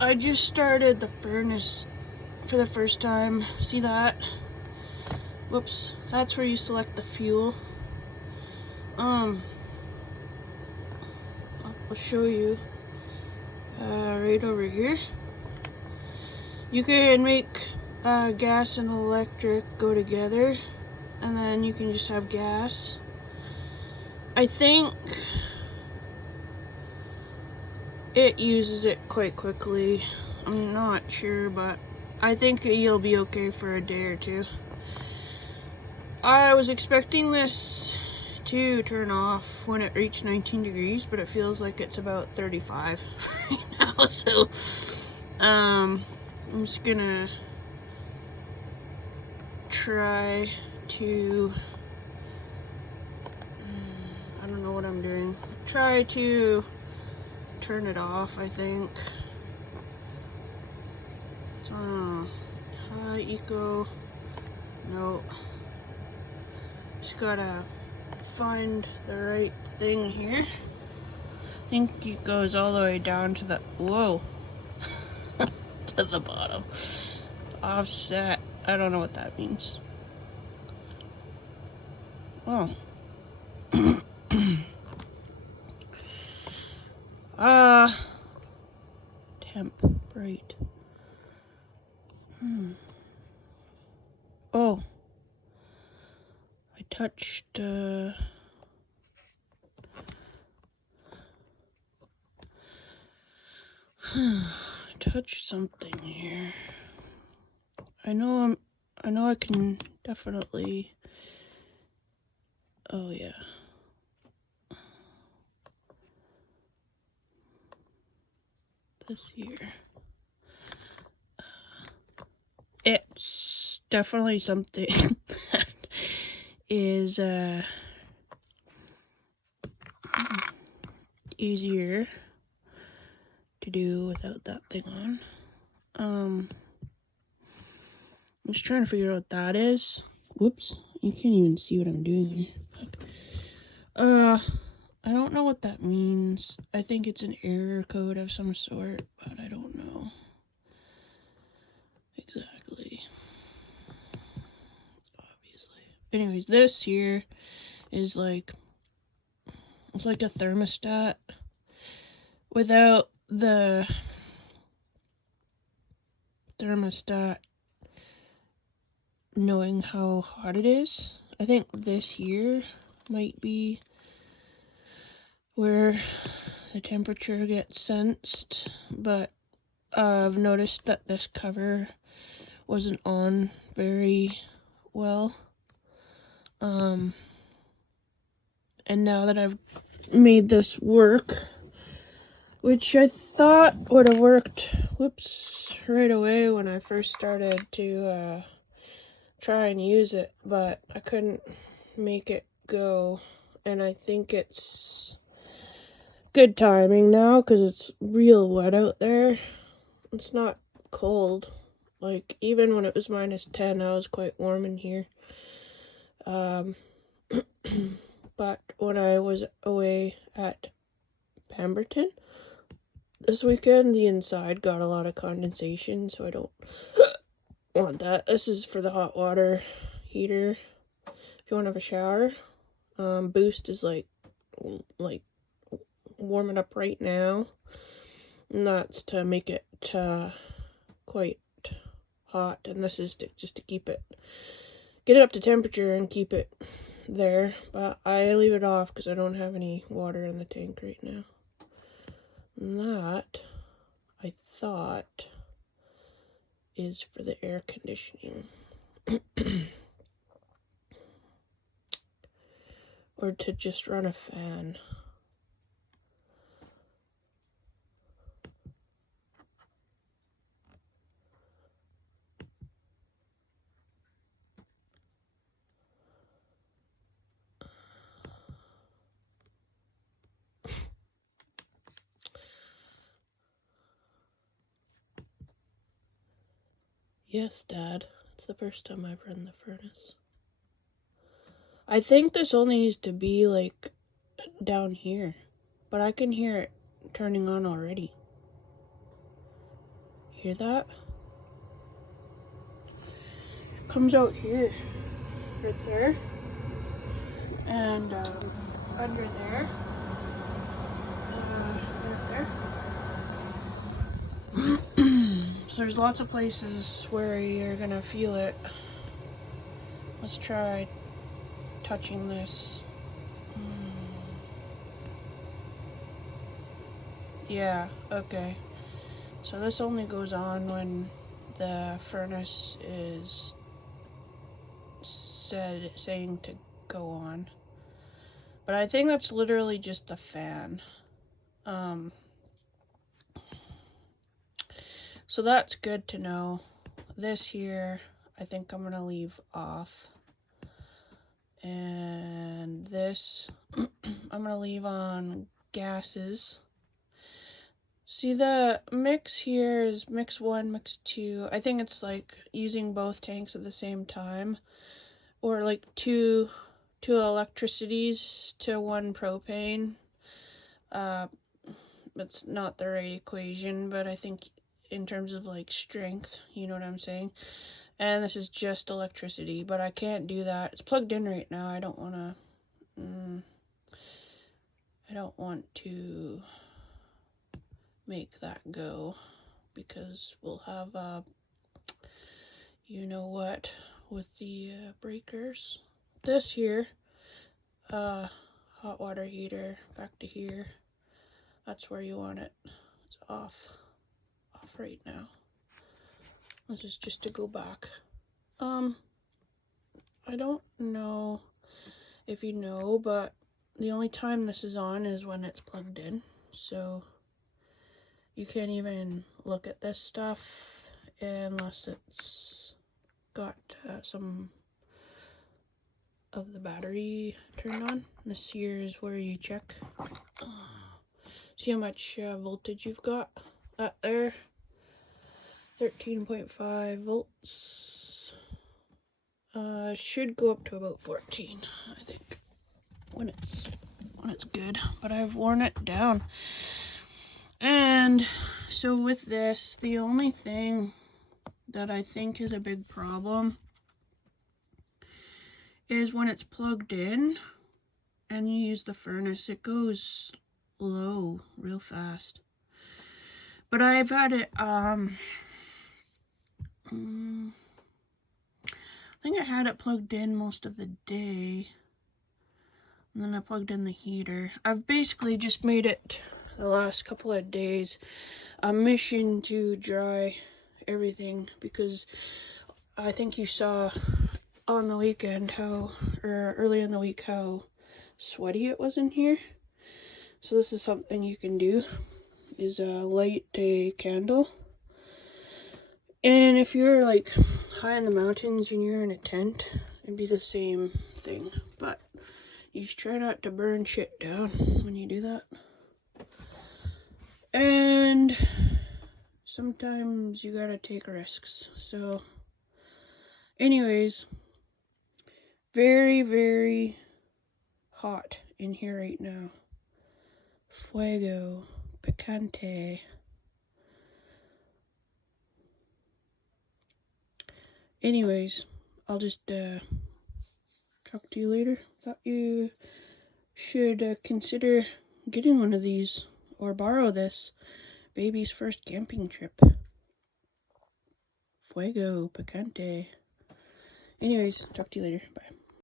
I just started the furnace for the first time. See that? Whoops. That's where you select the fuel. I'll show you right over here. You can make gas and electric go together, and then you can just have gas. I think it uses it quite quickly. I'm not sure, but I think you'll be okay for a day or two. I was expecting this to turn off when it reached 19 degrees, but it feels like it's about 35 right now, so I'm just gonna try to, I don't know what I'm doing, try to turn it off, I think. High eco, no, just gotta find the right thing here. I think it goes all the way down to the, whoa, to the bottom. Offset, I don't know what that means. Oh. Temp, Britt. Oh. I touched, I touched something here. I know I can definitely, oh yeah. This here. It's definitely something that is easier to do without that thing on. I'm just trying to figure out what that is. Whoops, you can't even see what I'm doing here. I don't know what that means. I think it's an error code of some sort, but I don't know exactly. Obviously. Anyways, this here is like, it's like a thermostat without the thermostat knowing how hot it is. I think this here might be where the temperature gets sensed, but I've noticed that this cover wasn't on very well. And now that I've made this work, which I thought would have worked, whoops, right away when I first started to try and use it, but I couldn't make it go, and I think it's good timing now because it's real wet out there. It's not cold. Like, even when it was -10, I was quite warm in here. But when I was away at Pemberton this weekend, the inside got a lot of condensation, so I don't want that. This is for the hot water heater if you want to have a shower. Boost is like warming up right now, and that's to make it quite hot, and this is just to keep it, get it up to temperature and keep it there, but I leave it off because I don't have any water in the tank right now. And that, I thought, is for the air conditioning. Or to just run a fan. Yes, Dad. It's the first time I've run the furnace. I think this only needs to be, like, down here. But I can hear it turning on already. Hear that? It comes out here, right there, and under there, right there. So there's lots of places where you're gonna feel it. Let's try touching this. Yeah, okay. So this only goes on when the furnace is saying to go on. But I think that's literally just the fan. So that's good to know. This here, I think I'm gonna leave off. And this, I'm gonna leave on gases. See, the mix here is mix 1, mix 2. I think it's like using both tanks at the same time. Or like two electricities to 1 propane. It's not the right equation, but I think in terms of like strength, you know what I'm saying? And this is just electricity, but I can't do that. It's plugged in right now. I don't want to make that go, because we'll have you know what with the breakers. This here, hot water heater, back to here. That's where you want it. It's off right now. This is just to go back. I don't know if you know, but the only time this is on is when it's plugged in. So you can't even look at this stuff unless it's got some of the battery turned on. This here is where you check. See how much voltage you've got. That there, 13.5 volts. Should go up to about 14, I think, when it's good. But I've worn it down. And so with this, the only thing that I think is a big problem is when it's plugged in and you use the furnace, it goes low real fast. But I've had it, I think I had it plugged in most of the day, and then I plugged in the heater. I've basically just made it the last couple of days a mission to dry everything, because I think you saw on the weekend early in the week how sweaty it was in here. So this is something you can do, is light a candle. And if you're like high in the mountains and you're in a tent, it'd be the same thing. But you just try not to burn shit down when you do that. And sometimes you gotta take risks. So anyways, very, very hot in here right now. Fuego picante. Anyways, I'll just talk to you later. Thought you should consider getting one of these or borrow this. Baby's first camping trip. Fuego picante. Anyways, talk to you later. Bye.